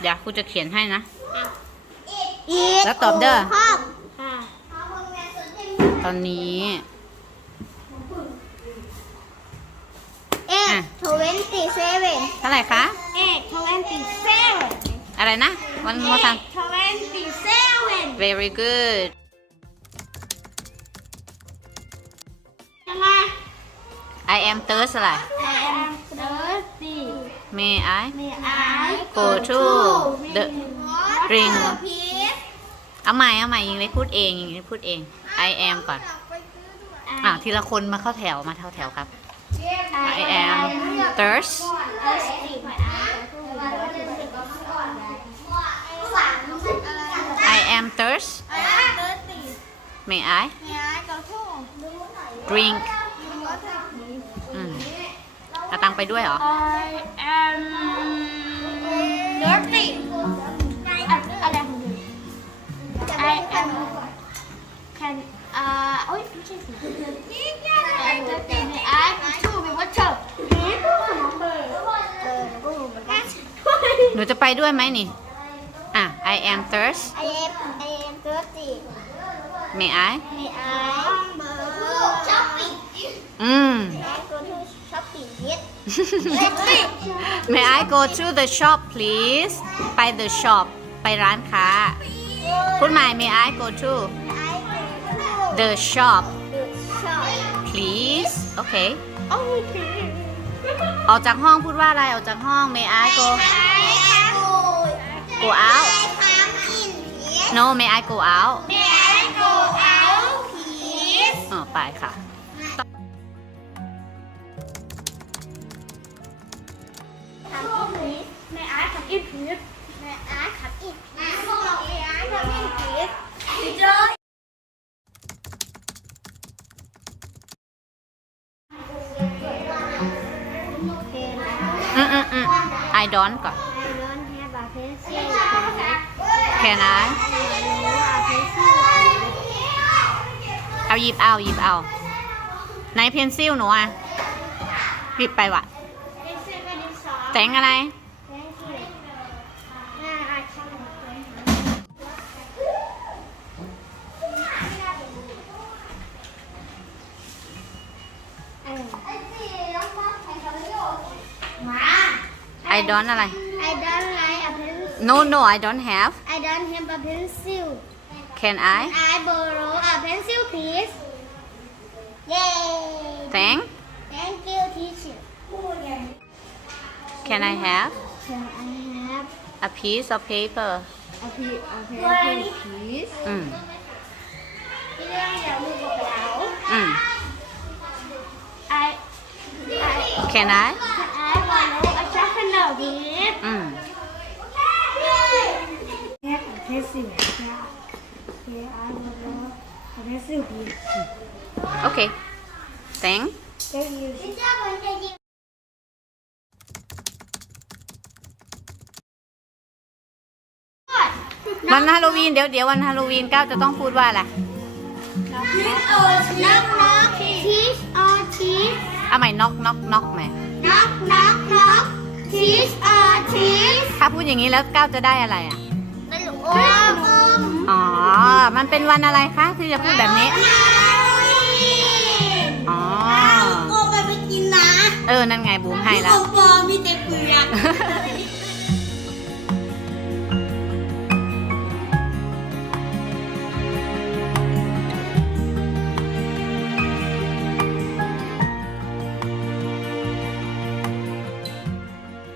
เดี๋ยวคุณจะเขียนให้นะแล้วตอบเด้อตอนนี้เท่าไรคะเอทเวนตี้เซอะไรนะวันมาทำเอทเวนตี้เซเว่น very good ยังไง I am thirst อะไร May I May I go to the ring เอาใหม่เอาใหม่ยิงเล็กพูดเองยิงเล็กพูดเอง I am ก่อนอ่าทีละคนมาเข้าแถว มาเท่าแถวครับ I am thirst I am thirst May I drink อ่ะตังไปด้วยเหรอ I am หนูจะไปด้วยไหมนี่อ่ะ I am thirst I am I am thirsty May I May I go to shopping yes May I go to the shop please ไป the shop ไปร้านค้าคุณหมาย May I go to the shop please okay okay ออกจากห้องพูดว่าอะไรออกจากห้อง may I go go out no may I go out อ๋อไปค่ะไม่อาขับอินพีทไม่อาขับอินทีไม่อาขับอินพีท I don't ก่อน I don't have a pencil Can I เอาหยิบเอาหยิบเอา ไหนเพนซิลหนูอ่ะ หยิบไปวะแต่งอะไร I don't like. I don't like a pencil. No no I don't have I don't have a pencil. Can I Can I borrow a pencil, please? Yay! Thank Thank you, teacher. Can I have Can I have a piece of paper a piece a pencil, please? อืมพี่เรื่องอย่ามือกับเราอืม mm. mm. mm. I I แค่นั้น Okay. Thank. วันฮาโลวีนเดี๋ยวเดี๋ยววันฮาโลวีนก้าวจะต้องพูดว่าอะไรน็อกน็อกชีสออร์ o ี t เอาใหม่น็อกน็อกน็อกไหมน็อกน็อกน็อก o ี k ออ e t h or ถ้าพูดอย่างนี้แล้วก้าวจะได้อะไรอ่ะไม่รู้ันเป็นวันอะไรคะที่จะพูดแบบนี้อ๋อโกไปไปกินนะ เออ นั่นไงบูมให้แล้วของมีแต่เปลือก